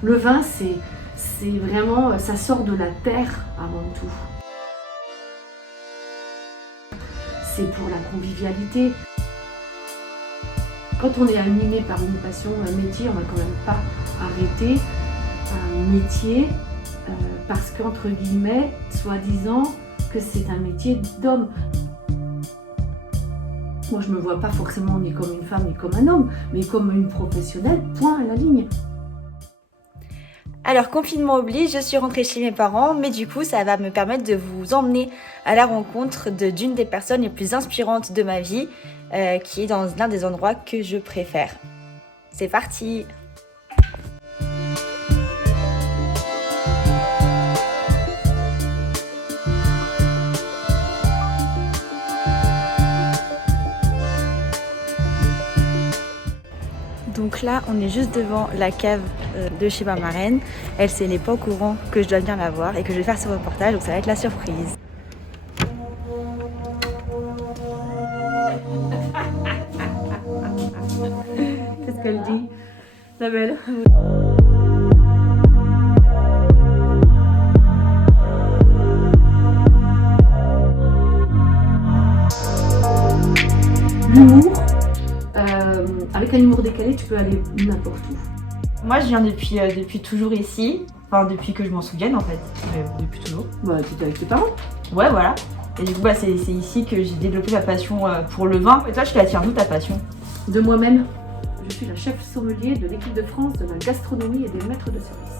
Le vin, c'est vraiment, ça sort de la terre avant tout. C'est pour la convivialité. Quand on est animé par une passion, un métier, on ne va quand même pas arrêter un métier parce qu'entre guillemets, soi-disant que c'est un métier d'homme. Moi, je ne me vois pas forcément ni comme une femme ni comme un homme, mais comme une professionnelle, point à la ligne. Alors, confinement oblige, je suis rentrée chez mes parents, mais du coup, ça va me permettre de vous emmener à la rencontre d'une des personnes les plus inspirantes de ma vie, qui est dans l'un des endroits que je préfère. C'est parti! Donc là, on est juste devant la cave de chez ma marraine. Elle, c'est n'est pas au courant que je dois venir la voir et que je vais faire ce reportage, donc ça va être la surprise. Qu'est-ce qu'elle dit, la belle? L'humour, avec un humour décalé, tu peux aller n'importe où. Moi, je viens depuis toujours ici, enfin depuis que je m'en souvienne en fait, depuis toujours. Bah, tu étais avec tes parents. Ouais, voilà. Et du coup, bah, c'est ici que j'ai développé ma passion pour le vin. Et toi, tu la tiens d'où ta passion? De moi-même. Je suis la chef sommelier de l'équipe de France de la gastronomie et des maîtres de service.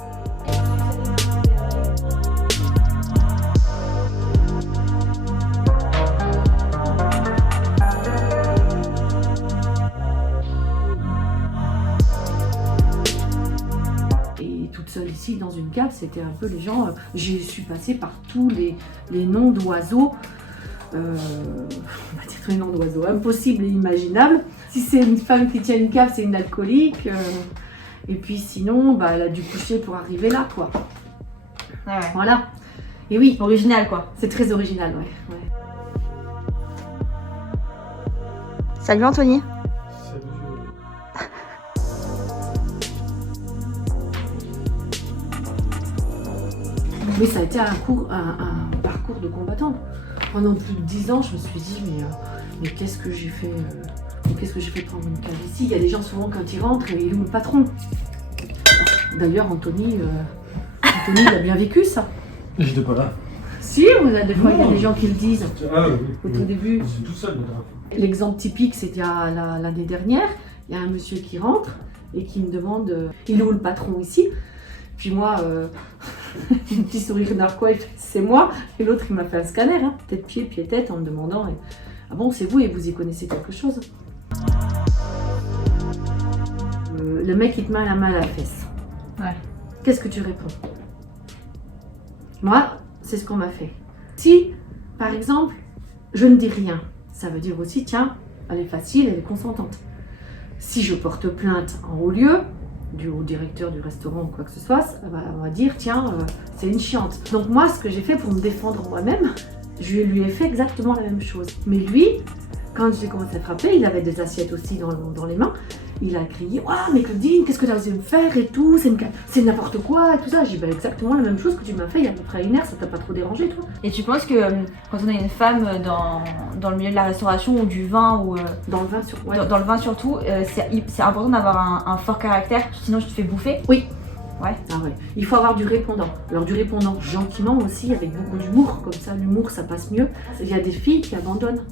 Et toute seule ici dans une cave, c'était un peu les gens. J'ai su passer par tous les noms d'oiseaux. On va dire les noms d'oiseaux impossibles et imaginables. Si c'est une femme qui tient une cave, c'est une alcoolique. Et puis sinon, bah, elle a dû coucher pour arriver là, quoi. Ah ouais. Voilà. Et oui, Original quoi. c'est très original, ouais. Salut Anthony. Mais ça a été un parcours de combattant. Pendant plus de 10 ans, je me suis dit, mais qu'est-ce que j'ai fait qu'est-ce que j'ai fait prendre une cave ici? Il y a des gens souvent quand ils rentrent, ils louent le patron. D'ailleurs, Anthony, il a bien vécu ça. J'étais pas là. Si, des fois, il y a des gens qui le disent. Ah oui. Au tout début. C'est tout seul, notre enfant. L'exemple typique, c'était l'année dernière. Il y a un monsieur qui rentre et qui me demande, il est où le patron ici? Puis moi, un petit sourire narquois, il fait, c'est moi. Et l'autre, il m'a fait un scanner, hein, tête-pied, pied-tête, en me demandant, ah bon, c'est vous et vous y connaissez quelque chose? Le mec, il te met la main à la fesse. Ouais. Qu'est-ce que tu réponds? Moi, c'est ce qu'on m'a fait. Si, par exemple, je ne dis rien, ça veut dire aussi, tiens, elle est facile, elle est consentante. Si je porte plainte en haut lieu, au directeur du restaurant ou quoi que ce soit, on va dire, tiens, c'est une chiante. Donc moi, ce que j'ai fait pour me défendre moi-même, je lui ai fait exactement la même chose. Mais lui, quand j'ai commencé à frapper, il avait des assiettes aussi dans les mains. Il a crié, waouh, mais Claudine, qu'est-ce que tu as osé me faire et tout, c'est n'importe quoi et tout ça. J'ai dit, bah, exactement la même chose que tu m'as fait il y a à peu près 1 heure, ça t'a pas trop dérangé, toi? Et tu penses que quand on est une femme dans le milieu de la restauration ou du vin ou Dans le vin, ouais. dans le vin surtout, c'est important d'avoir un fort caractère, sinon je te fais bouffer. Oui. Ouais. Ah ouais. Il faut avoir du répondant. Alors du répondant gentiment aussi, avec beaucoup d'humour, comme ça l'humour ça passe mieux. Il y a des filles qui abandonnent.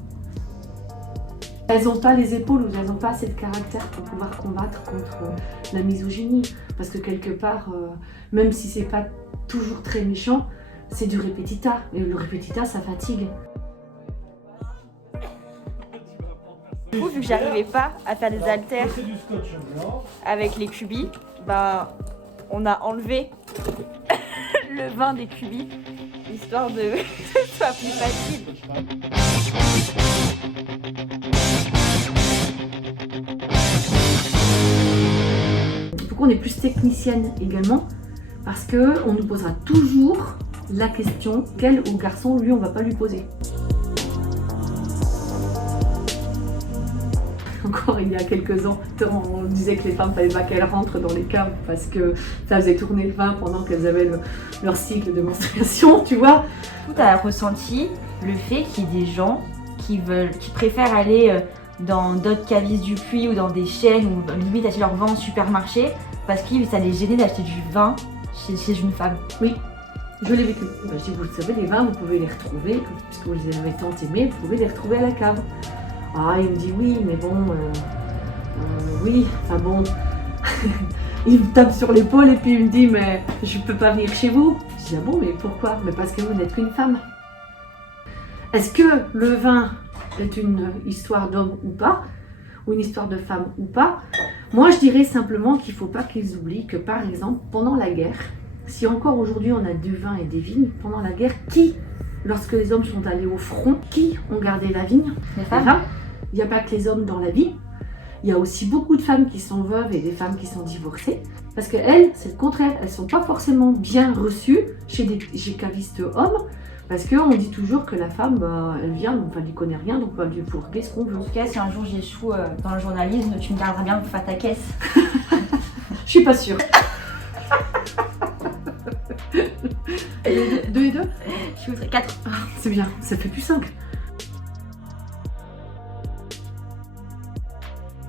Elles n'ont pas les épaules ou elles n'ont pas assez de caractère pour pouvoir combattre contre la misogynie. Parce que quelque part, même si c'est pas toujours très méchant, c'est du répétita. Et le répétita, ça fatigue. Du coup, vu que j'arrivais pas à faire des haltères C'est du scotch blanc. avec les cubis, bah on a enlevé le vin des cubis, histoire de que ce soit plus facile. Pourquoi on est plus technicienne également? Parce qu'on nous posera toujours la question, quel au garçon, lui, on va pas lui poser. encore il y a quelques ans, on disait que les femmes, fallait pas qu'elles rentrent dans les caves parce que ça faisait tourner le vin pendant qu'elles avaient leur cycle de menstruation, tu vois. Tu as ressenti le fait qu'il y ait des gens qui préfèrent aller dans d'autres cavistes du Puy ou dans des chaînes ou limite acheter leur vin en supermarché parce que ça les gênait d'acheter du vin chez une femme. Oui, je l'ai vécu. Je dis, vous le savez, les vins, vous pouvez les retrouver, puisque vous les avez tant aimés, vous pouvez les retrouver à la cave. Ah, il me dit oui, mais bon, oui, enfin bon. Il me tape sur l'épaule et puis il me dit, mais je peux pas venir chez vous. Je dis, ah bon, mais pourquoi? Mais parce que vous n'êtes qu'une femme. Est-ce que le vin est une histoire d'homme ou pas, ou une histoire de femme ou pas? Moi, je dirais simplement qu'il ne faut pas qu'ils oublient que, par exemple, pendant la guerre, si encore aujourd'hui on a du vin et des vignes, pendant la guerre, lorsque les hommes sont allés au front, qui ont gardé la vigne? Les femmes. Il n'y a pas que les hommes dans la vie, il y a aussi beaucoup de femmes qui sont veuves et des femmes qui sont divorcées, parce qu'elles, c'est le contraire, elles ne sont pas forcément bien reçues chez cavistes hommes, parce qu'on dit toujours que la femme, elle vient, enfin, elle n'y connaît rien, donc on va lui fourguer ce qu'on veut. En tout cas, si un jour j'échoue dans le journalisme, tu me garderas bien pour faire ta caisse. Je suis pas sûre. 2 et 2? Je voudrais 4. C'est bien, ça fait plus 5. De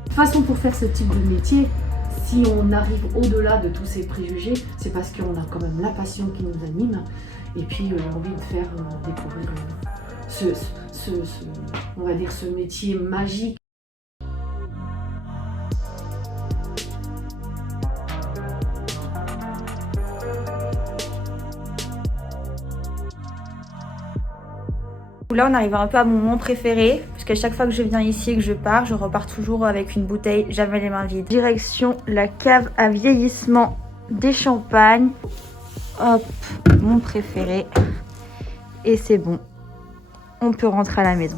toute façon, pour faire ce type de métier, si on arrive au-delà de tous ces préjugés, c'est parce qu'on a quand même la passion qui nous anime et puis l'envie de faire découvrir on va dire ce métier magique. Là, on arrive un peu à mon moment préféré, parce qu'à chaque fois que je viens ici et que je pars, je repars toujours avec une bouteille, jamais les mains vides. Direction la cave à vieillissement des champagnes. Hop, mon préféré. Et c'est bon, on peut rentrer à la maison.